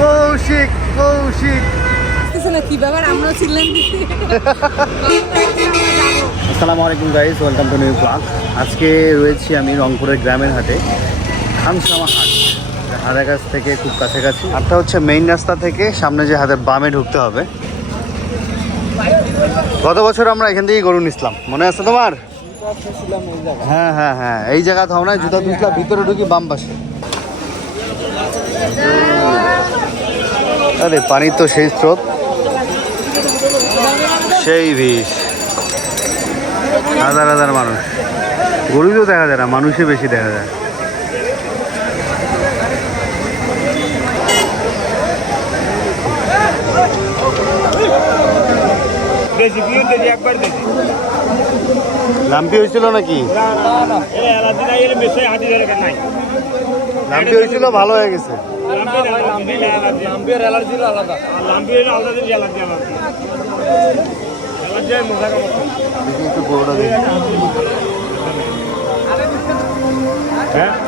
কৌশিক কৌশিক কি ব্যাপার আমরা ছিলাম। আসসালামু আলাইকুম guys, welcome to new blog. আজকে রয়েছি আমি রংপুরের গ্রামের হাটে, খানসামা হাট। হাটের কাছ থেকে খুব কাছাকাছি। হাটটা হচ্ছে মেইন রাস্তা থেকে সামনে যে হাতের বামে ঢুকতে হবে। গত বছর আমরা এখান থেকেই গরু নিছিলাম, মনে আছে তোমার? হ্যাঁ হ্যাঁ হ্যাঁ, এই জায়গা থাও না, জুতা তুলছিলাম, ভিতরে ঢুকি বাম পাশে। আরে পানির তো সেই স্রোত, সেই ভিড়, হাজার হাজার মানুষ। গরুও দেখা যায় না, মানুষই বেশি দেখা যায়। লাম্পি হয়েছিল নাকি? লাম্পি হয়েছিল, ভালো হয়ে গেছে।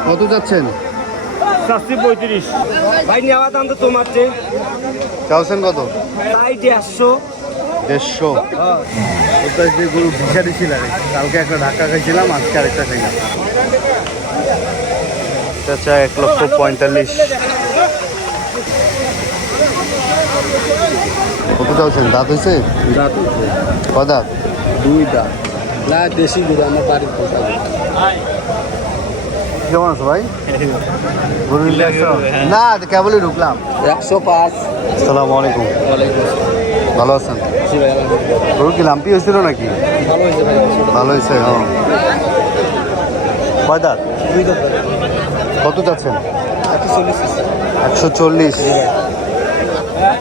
কত যাচ্ছেন? 35 ভাই, নেওয়া দাম তো তোমার চেয়ে চাওছেন কত? 150 ওটাই যে গরু ভিসারি ছিল, কালকে একটা ধাক্কা খাইছিলাম, আজকে আরেকটা খাইলাম। আচ্ছা, 1,45,000। কত চাওছেন? দাঁত হয়েছে? কদাত? 2 দাঁত না, দেশি গরু আমার বাড়ির পোষা। কেমন আছো ভাই? গরু না, কেবলই ঢুকলাম। 105। আসসালামু আলাইকুম। ভালো আছেন? গরু কি লাম্পি হয়েছিল নাকি? ভালো হয়েছে ভাই, ভালো হয়েছে। হ্যাঁ, কয় দাঁত? 2 দাঁত। কত চাচ্ছেন? 140। 140।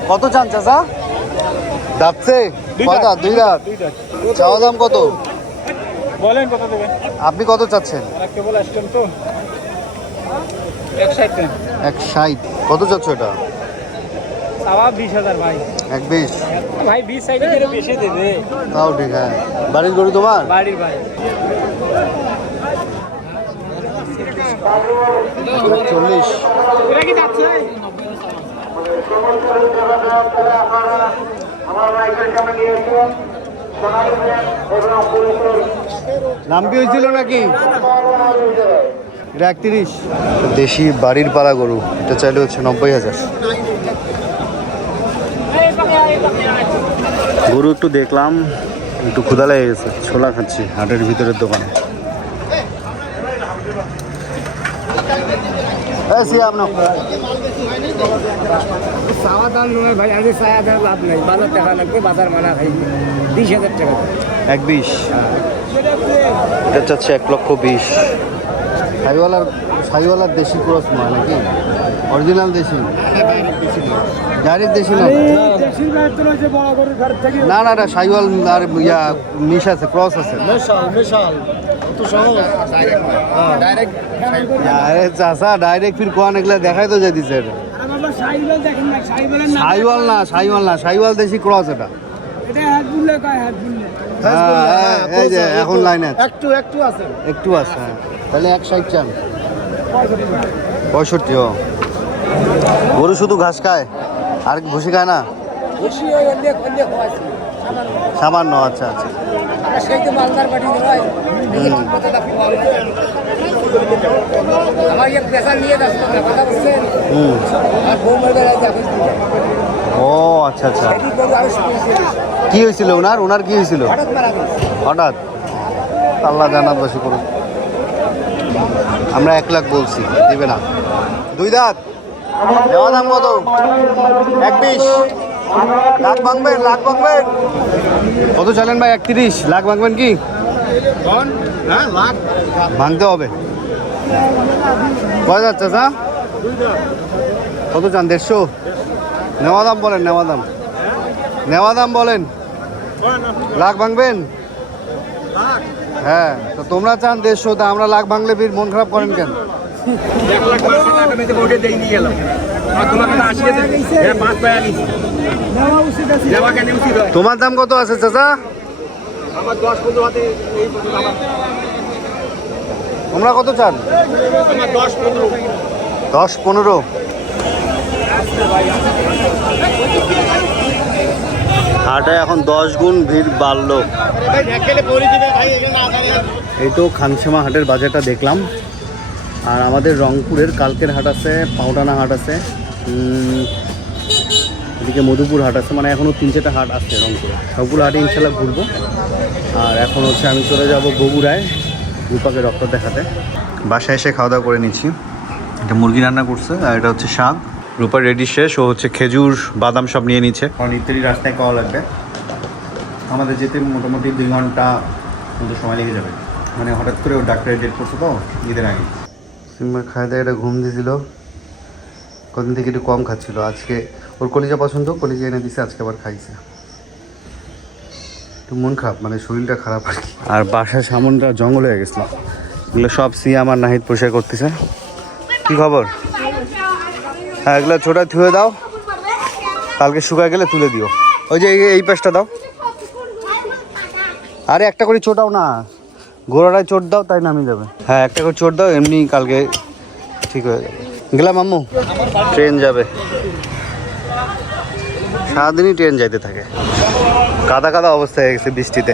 কত চান চাচা? দাঁতছে? কয় দাঁত? 2 দাঁত। চাওয়া দাম কত? বলেন কত দেবেন? আপনি কত চাচ্ছেন? কেবল আসলাম তো। 160। 160। কত চাচ্ছ এটা? 20,000 ভাই। 120 ভাই 20 সাইডে করে বেশি দেবে। তাও ঠিক। হ্যাঁ, বাড়ির গরু তোমার? বাড়ির ভাই। 40। এটা কি যাচ্ছে? লাম্পি হয়েছিল নাকি? এটা 31। দেশি বাড়ির পাড়া গরু, এটা চাইলে হচ্ছে 90,000। গরু একটু দেখলাম, একটু ক্ষুধা লেগে গেছে, ছোলা খাচ্ছি হাটের ভিতরের দোকানে। ভাই আগে 4,000 লাভ নাই, 12 টাকা লাগবে, বাজার মানা খাই 20,000 টাকা। 120। এটা চাচ্ছে 1,20,000। সাইওয়ালার দেশি ক্রস নয় নাকি? অরিজিনাল দেশি? ডাইরেক্ট দেশি না? না না, সাইওয়াল আর ইয়া মিশ আছে, ক্রস আছে। আরে চাষা ডাইরেক্ট ফির কোয়া নিকলে দেখাই তো যেতেছে। সাইওয়াল না, সাইওয়াল দেশি ক্রস এটা। হ্যাঁ, এই যে এখন লাইনে একটু আছে। একটু আছে। হ্যাঁ, তাহলে 160 চান। 65। ও গরু শুধু ঘাস খায়, আর ভুসি খায় না? সামান্য। আচ্ছা আচ্ছা। ও আচ্ছা আচ্ছা। কি হয়েছিল ওনার কি হয়েছিল? হঠাৎ? আল্লাহ জানাত বাসী করুন। আমরা 1 লাখ বলছি, দেবে না। 2 দাঁত। দেওয়া দাম কত? 120। লাখ ভাঙবেন? কত চালেন ভাই? 31 লাখ ভাঙবেন কি? ভাঙতে হবে। কয় যাচ্ছে চাচা? কত চান? 150। নেওয়া দাম বলেন, নেওয়া দাম বলেন। লাখ ভাঙবেন? হ্যাঁ, তো তোমরা চান 150, তা আমরা লাখ ভাঙলে ফির মন খারাপ করেন কেন? তোমার দাম কত আছে চাচা? তোমরা কত চান? 10-15। হাটে এখন 10 গুণ ভিড় বাড়লো। এই তো খানসামা হাটের বাজারটা দেখলাম। আর আমাদের রংপুরের কালকের হাট আছে, পাউডানা হাট আছে, এদিকে মধুপুর হাট আছে, মানে এখনও 3-4টা হাট আছে রংপুরে। সবগুলো হাটে ইনশাল্লাহ ঘুরবো। আর এখন হচ্ছে আমি চলে যাব বগুড়ায় রূপাকে ডক্টর দেখাতে। বাসায় এসে খাওয়া দাওয়া করে নিচ্ছি। এটা মুরগি রান্না করছে আর এটা হচ্ছে শাক। রূপার রেডি শেষ, ও হচ্ছে খেজুর বাদাম সব নিয়ে নিচ্ছে, কারণ ইত্যাদি রাস্তায় খাওয়া লাগবে। আমাদের যেতে মোটামুটি 2 ঘন্টা মতো সময় লেগে যাবে, মানে হঠাৎ করে ও ডাক্তারের ডেট করছে তো ঈদের আগে। সিম্বা খায় দায় এটা ঘুম দিয়েছিল, কদিন থেকে একটু কম খাচ্ছিল। আজকে ওর কলিজা পছন্দ, কলিজা এনে দিছে, আজকে আবার খাইছে। একটু মন খারাপ, মানে শরীরটা খারাপ আর কি। আর বাসার সামনটা জঙ্গল হয়ে গেছিল, এগুলো সব সিয়াম আর নাহিদ পরিষ্কার করতেছে। কি খবর? হ্যাঁ, এগুলো ছোটা ধুয়ে দাও, কালকে শুকায় গেলে তুলে দিও। ওই যে এই পাশটা দাও। আরে একটা করে চোটাও না, ঘোড়াটায় চোট দাও, তাই নামিয়ে যাবে। হ্যাঁ, একটা করে চোট দাও, এমনি কালকে ঠিক হয়ে যাবে। গেলাম আম্মু, ট্রেন যাবে, সারাদিনই ট্রেন যাইতে থাকে। কাদা কাদা অবস্থা হয়ে গেছে বৃষ্টিতে।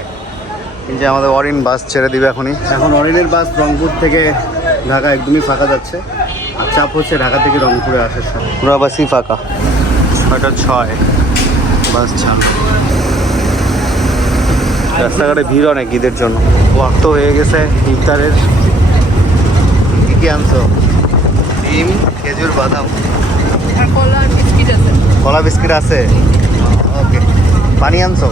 এই যে আমাদের অরিন বাস ছেড়ে দিবে এখনই। এখন অরিনের বাস রংপুর থেকে ঢাকা একদমই ফাঁকা যাচ্ছে। আর চাপ হচ্ছে ঢাকা থেকে রংপুরে আসার সময়, পুরো বাসই ফাঁকা। 6:06 বাস ছাড়। রাস্তাঘাটে ভিড় অনেক ঈদের জন্য। ওয়াক্ত হয়ে গেছে ইফতারের। কী কী আনছো? ডিম, খেজুর, বাদাম, কলা আর বিস্কিট আছে। কলা বিস্কিট আছে, ওকে। পানি আনছো?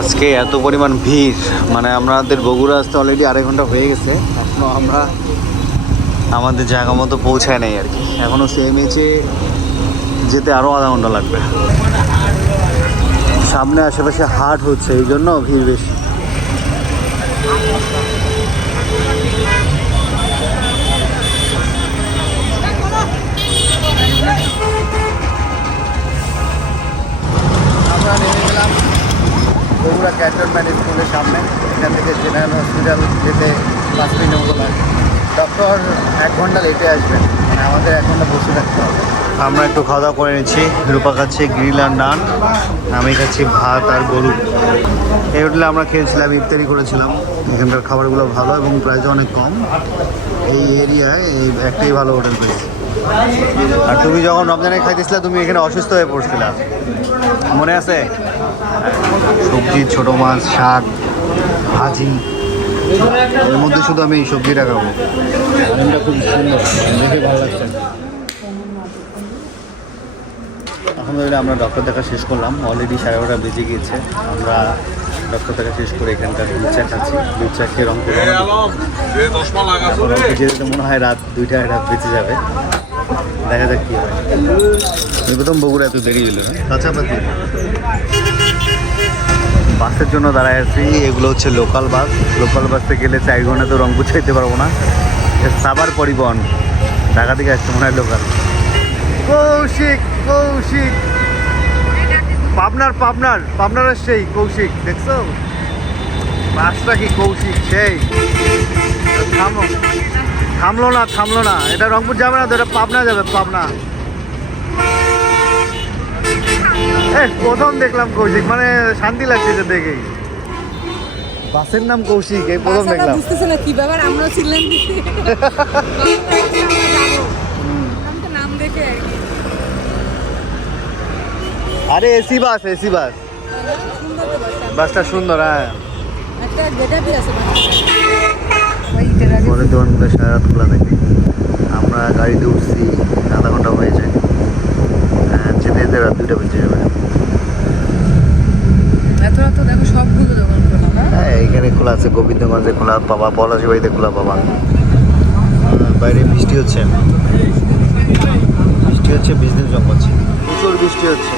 আজকে এত পরিমাণ ভিড়, মানে আমাদের বগুড়া আসতে অলরেডি 2.5 ঘন্টা হয়ে গেছে, এখনও আমরা আমাদের জায়গা মতো পৌঁছায় নাই আর কি। এখনও সিএমএইচে যেতে আরও আধা ঘন্টা লাগবে। সামনে আশেপাশে হাট হচ্ছে, এই জন্য ভিড় বেশি। আমরা নেমে গেলাম বগুড়া ক্যান্টনমেন্ট স্কুলের সামনে। এখান থেকে জেনারেল হসপিটাল যেতে 5 মিনিটের মতো লাগে। ডক্টর 1 ঘন্টা লেটে আসবেন, মানে আমাদের 1 ঘন্টা বসে থাকতে হবে। আমরা একটু খাওয়া দাওয়া করে নিচ্ছি। রূপা খাচ্ছে গ্রিল আর নান, আমি খাচ্ছি ভাত আর গরু। এই হোটেলে আমরা খেয়েছিলাম, ইফতারি করেছিলাম। এখানকার খাবারগুলো ভালো এবং প্রাইসও অনেক কম। এই এরিয়ায় এই একটাই ভালো হোটেল পেয়েছি। আর তুমি যখন রমজানে খাইতেছিলা, তুমি এখানে অসুস্থ হয়ে পড়ছিলা, মনে আছে? সবজি, ছোটো মাছ, শাক, ভাজি, এর মধ্যে শুধু আমি এই সবজিটা খাবো। আনন্দটা খুব সুন্দর, দেখে ভালো লাগছে। আলহামদুলিল্লাহ আমরা ডক্টর দেখা শেষ করলাম, অলরেডি 12:30 বেজে গিয়েছে। আমরা ডক্টর দেখা শেষ করে এখানকার দুধ চা খাচ্ছি। দুধ চা খেয়ে রংপুর যেতে মনে হয় রাত 2টা বেঁচে যাবে। দেখা যাক কী হয়। আমি প্রথম বগুড়া এত দেরি হলো না, কাছাকাছি। বাসের জন্য দাঁড়ায় আছি। এগুলো হচ্ছে লোকাল বাস। লোকাল বাসে গেলে 4 ঘন্টা তো রংপুর চাইতে পারবো না। সাভার পরিবহন, ঢাকা থেকে আসছে মনে হয় লোকাল। কৌশিক, কৌশিক পাবনার সেই কৌশিক, দেখছো বাসটা কি? কৌশিক সেই থামলো না। এটা রংপুর যাবে না তো, এটা পাবনা যাবে, পাবনা। প্রথম দেখলাম কৌশিক, মানে শান্তি লাগছে এটা দেখেই। বাসের নাম কৌশিক, এই প্রথম দেখলাম। বুঝতেছে না কি ব্যাপার, আমরাও ছিলেন নাম দেখে আর কি। আরে এসি বাস, বাসটা সুন্দর। হ্যাঁ, একটা গেটআপই আছে। পরের দোকানগুলো সারা রাত খোলা থাকে। আমরা গাড়িতে উঠছি, আধা ঘন্টা হয়ে যায়, যেতে যেতে রাত 2টা বেজে যাবে। এত রাত দেখো সবগুলো দোকান খোলা। হ্যাঁ, এখানে খোলা আছে, গোবিন্দগঞ্জে খোলা পাবা, পলাশবাড়িতে খোলা পাবা। বাইরে বৃষ্টি হচ্ছে, বিজনেস জমাচ্ছে, প্রচুর বৃষ্টি হচ্ছে।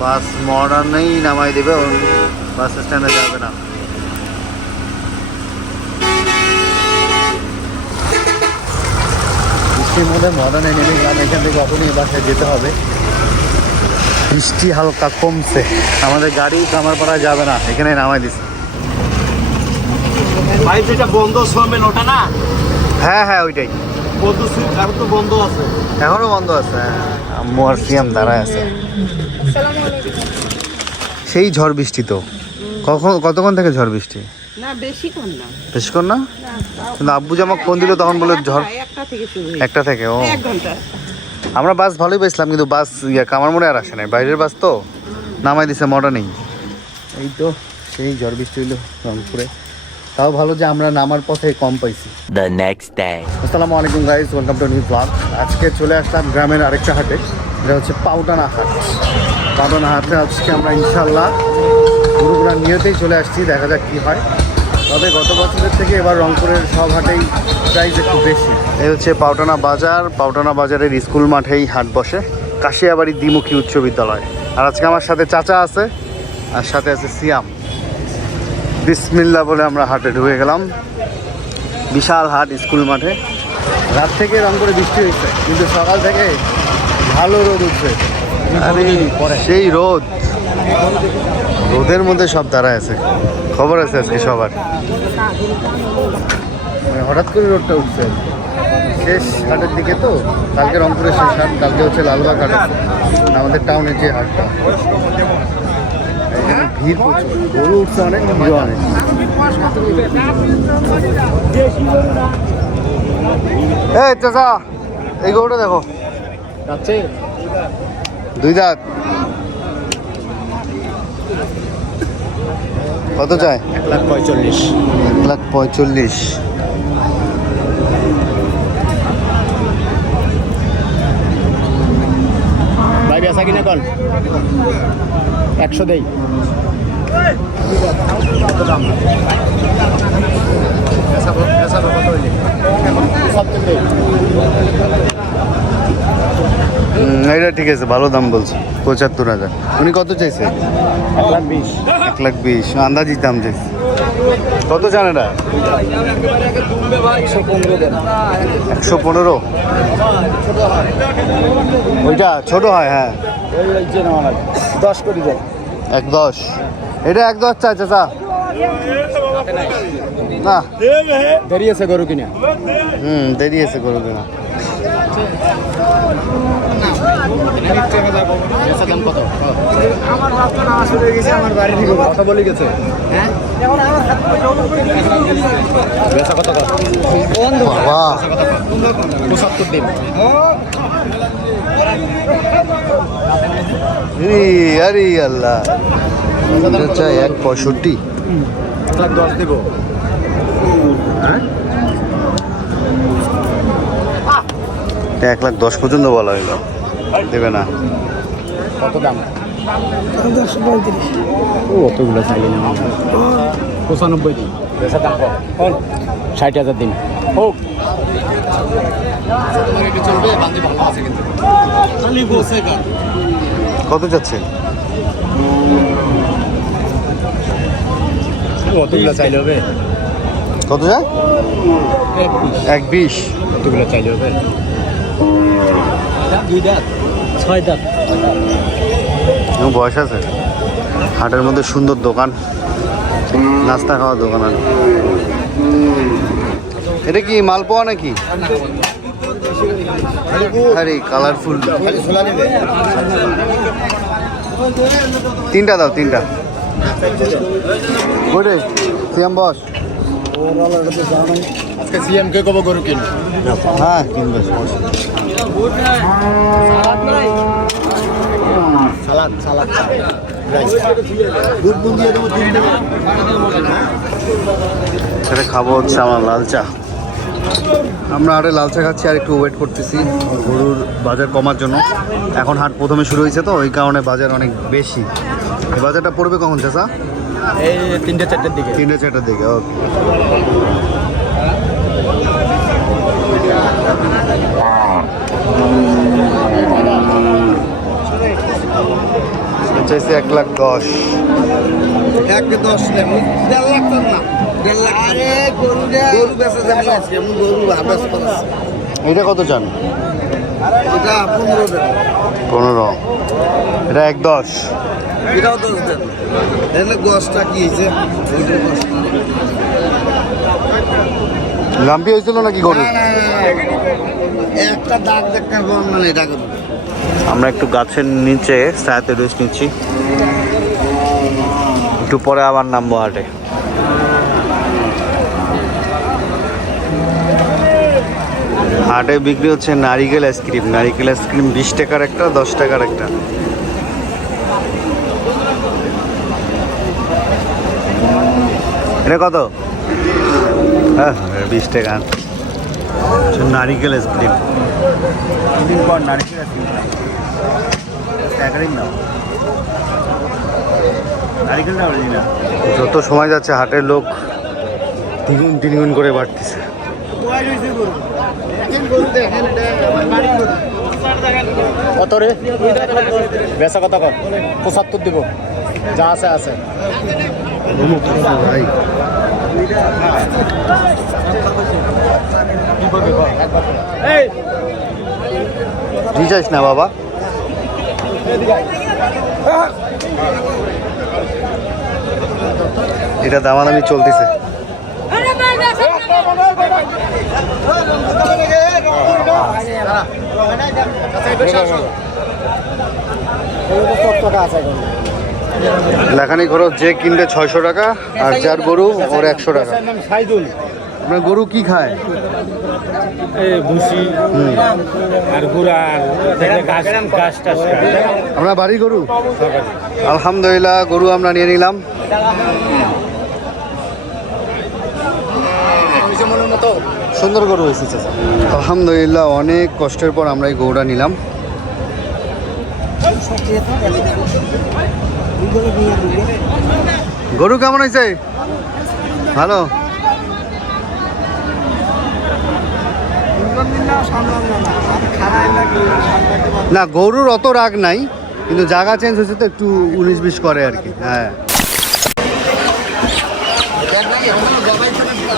বাস মডার্নেই নামাই দেবে, বাস স্ট্যান্ডে যাবে না। বৃষ্টির মধ্যে মডার্নে নেমে গেলাম। এখান থেকে অটোনিয়ে বাসায় যেতে হবে। বৃষ্টি হালকা কমছে, আমাদের গাড়ি কামারপাড়া যাবে না, এখানে নামাই দিছে। ভাই যেটা বন্ধ শুনবেন ওটা না? হ্যাঁ হ্যাঁ ওইটাই, বন্ধ আর তো বন্ধ আছে। এখনো বন্ধ আছে। আম্মু আর সিয়াম দাঁড়ায় আছে। সেই ঝড় বৃষ্টি তো, কতক্ষণ থেকে ঝড় বৃষ্টি? না বেশিক্ষণ না, বেশিক্ষণ না, কিন্তু আব্বু যে আমাকে ফোন দিল তখন বলে ঝড় একটা থেকে শুরু 1টা থেকে। ও 1 ঘন্টা। আমরা বাস ভালোই পেয়েছিলাম, কিন্তু বাস কামারমোড়ে আর আসে নাই, বাইরের বাস তো নামাই দিছে, মডা নেই। এই তো সেই ঝড় বৃষ্টি হইলো রংপুরে, তাও ভালো যে আমরা নামার পথে কম পাইছি। The next day. আসসালামু আলাইকুম guys, welcome to new blog. আজকে চলে আসলাম গ্রামের আরেকটা হাটে, এটা হচ্ছে পাউটানা হাট। পাউটানা হাটে আজকে আমরা ইনশাল্লাহ পুরোপুরা নিয়েতেই চলে আসছি, দেখা যাক কী হয়। তবে গত বছরের থেকে এবার রংপুরের সব হাটেই প্রাইস একটু বেশি। এই হচ্ছে পাউটানা বাজার, পাউটানা বাজারের স্কুল মাঠেই হাট বসে, কাশিয়াবাড়ি দ্বিমুখী উচ্চ বিদ্যালয়। আর আজকে আমার সাথে চাচা আছে, আর সাথে আছে সিয়াম। বিসমিল্লাহ বলে আমরা হাটে ঢুকে গেলাম। বিশাল হাট স্কুল মাঠে। রাত থেকে রংপুরে বৃষ্টি হয়েছে, কিন্তু সকাল থেকে ভালো রোদ উঠছে। সেই রোদ, রোদের মধ্যে সব দাঁড়ায় আছে, খবর আছে আজকে সবার। মানে হঠাৎ করে রোদটা উঠছে শেষ হাটের দিকে তো। কালকে রংপুরের শেষ হাট, কালকে হচ্ছে লালবাগ হাট আছে, আমাদের টাউনের যে হাটটা। এখানে ভিড় প্রচুর, গরু উঠছে অনেক, ভিড়ও অনেক। এই চাচা, এই গরুটা দেখো, যাচ্ছে 2 দাঁত। কত চায়? 1,45,000। 1,45,000। ভাই বেচা কিনা কল 100 দেই। এটা ঠিক আছে, ভালো দাম বলছে, 75,000। উনি কত চাইছে? 1,20,000। 1,20,000 আন্দাজি দাম চাইছে। কত চান এটা? 115। ওইটা ছোট হয়, হ্যাঁ 10 করে দেন। 1,10। এটা 1,10 চাই চাচা না? দেরি আছে গরু কিনা। দেরি আছে গরু কেনা। কত? আমার বাড়ি থেকে কথা বলে গেছে। বেচা কত? বাবা 75 দিন। আরে আল্লাহ, এটা চাই 1,65। 10 দেব। হ্যাঁ 1,10,000 পর্যন্ত বলা হইলো, দেবে না। কত দাম? 10-35। ও অতগুলো চাইলে না। 95 দিন। বেচা দাম কত? 60,000 দিন। হোক। কত যাচ্ছে? অতগুলো চাইলে হবে? কত যায়? 1,20। অতগুলো চাইলে হবে? 2 দাঁত 6 দাঁত। বয়স আছে। হাটের মধ্যে সুন্দর দোকান, নাস্তা খাওয়ার দোকান। আর এটা কি মালপোয়া নাকি? আরে কালারফুল। 3টা দাও, 3টা। ওরে সিএম বস, আজকে সিএম কে কব গরু কিনবে? হ্যাঁ কিনবে। সালাদ সালাদ সেটা খাবো হচ্ছে আমার লাল চা। আমরা আরে লাল চা খাচ্ছি আর একটু ওয়েট করতেছি গরুর বাজার কমার জন্য। এখন হাট প্রথমে শুরু হয়েছে তো, ওই কারণে বাজার অনেক বেশি। এই বাজারটা পড়বে কখন চাচা? এই 3-4টার দিকে। 3-4টার দিকে। ওকে। চাইছে 1,10,000। 1,10 নেব। 1.5 লাখ তো না। 1.5 লাখ। আরে গরু বেচা যাবে আজকে। আমি গরু আবাস করছি। এটা কত চান? এটা 15 এটা 1.10 এটাও 10 দেন এখানে গোসটা কি হয়েছে ওইটার গোস লাম্পি হয়েছিল নাকি গরু? একটা দাগ দেখতে মানে এটা করুন আমরা একটু গাছের নিচে ছায়াতে রেস্ট নিচ্ছি, একটু পরে আবার নামবো হাটে। হাটে বিক্রি হচ্ছে নারিকেল আইসক্রিম। নারিকেল আইসক্রিম 20 টাকার একটা, 10 টাকার একটা। এটা কত? হ্যাঁ 20 টাকা। নারিকেল আইসক্রিম দিন পর নারিকেল আইসক্রিম নাও, নারিকেলটা অরিজিনাল। যত সময় যাচ্ছে হাটের লোক দ্বিগুণ তিনগুণ করে বাড়তেছে। কত রে বেচা কত কর? 75 দিব, যা আছে আছে। ভাই রিচার্জ না বাবা, এটা দামাদামি চলতেছে। লেখানি খরচ যে কিনবে 600 টাকা, আর যার গরু ওর 100 টাকা। আপনার গরু কি খায়? ভুসি আর গুড়া গাছ টাছ। আমরা বাড়ি গরু আলহামদুলিল্লাহ গরু আমরা নিয়ে নিলাম। মনের মতো সুন্দর গরু হয়েছে চাচা। আলহামদুলিল্লাহ অনেক কষ্টের পর আমরা এই গরুটা নিলাম। গরু কেমন হয়েছে? ভালো। না গরুর অত রাগ নাই, কিন্তু জায়গা চেঞ্জ হয়েছে তো একটু 19-20 করে আর কি। হ্যাঁ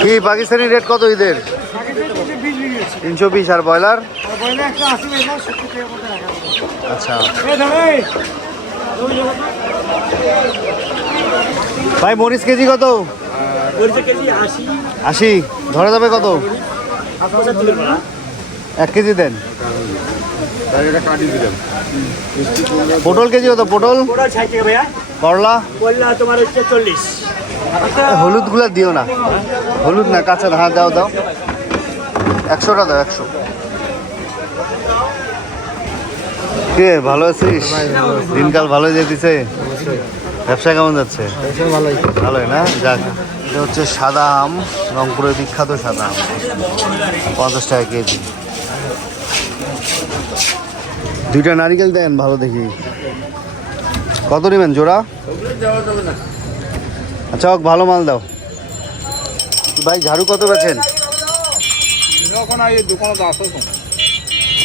কি পাকিস্তানি রেট কত ঈদের? 320। আর ব্রয়লার? আচ্ছা ভাই মরিচ কেজি কত? 80। ধরা যাবে কত? 1 কেজি দেন। পটল কেজি কত? পটল করলা তোমার হচ্ছে 40। হলুদ গুলা দিও না, হলুদ না কাঁচা। হ্যাঁ দাও দাও, 100টা দাও। 100। কে ভালো আছিস? দিনকাল ভালো যেতেছে? ব্যবসা কেমন যাচ্ছে? ভালোই না? যাক। এটা হচ্ছে সাদা আম, রংপুরের বিখ্যাত সাদা আম, 50 টাকা কেজি। 2টা নারিকেল দেন ভালো দেখি। কত নেবেন জোড়া? আচ্ছা হোক, ভালো মাল দাও। ভাই ঝাড়ু কত বেচেন?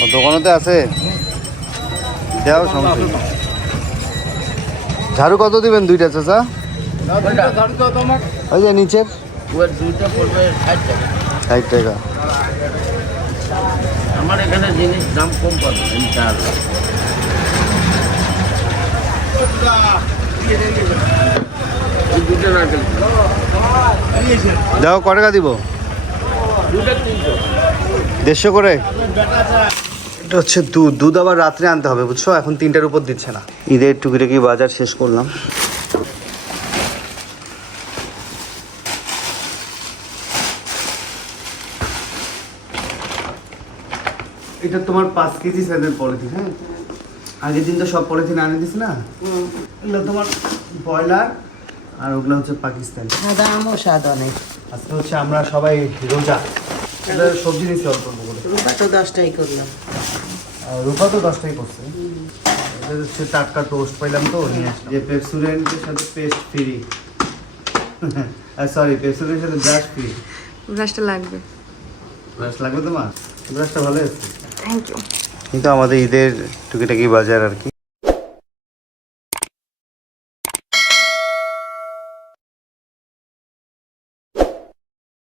ও দোকানেতে আছে, দাও সমস্যা নেই। ঝাড়ু কত দিবেন 2টা চাচা? ওই যে নিচের 60 টাকা। আমার এখানে জিনিস দাম কম পাবে ইনশাআল্লাহ। দাও কত টাকা দিব? 150 করে। এটা হচ্ছে দুধ। দুধ আবার রাত্রে আনতে হবে বুঝছো, এখন 3টার উপর দিচ্ছে না। ঈদের টুকিটাকি বাজার শেষ করলাম। এটা তোমার 5 কেজি সাইজের পলিথিন। হ্যাঁ আগের দিন তো সব পলিথিন আনে দিস না, এগুলো তোমার ব্রয়লার আর ওগুলো হচ্ছে পাকিস্তানি। সাদা আমও স্বাদ অনেক। আজকে হচ্ছে আমরা সবাই রোজা, এটা সবজি নিয়ে চল করবো বলে। রূপা তো 10টাই করলাম। রূপা তো 10টাই করছে। এটা হচ্ছে টাটকা টোস্ট পাইলাম তো নিয়ে আসলাম। যে পেপসুডেন্টের সাথে পেস্ট ফ্রি, সরি পেপসুডেন্টের সাথে ব্রাশ ফ্রি। ব্রাশটা লাগবে। ব্রাশ লাগবে তোমার? ব্রাশটা ভালো আছে। Thank you. কিন্তু আমাদের ঈদের টুকিটাকি বাজার আর কি।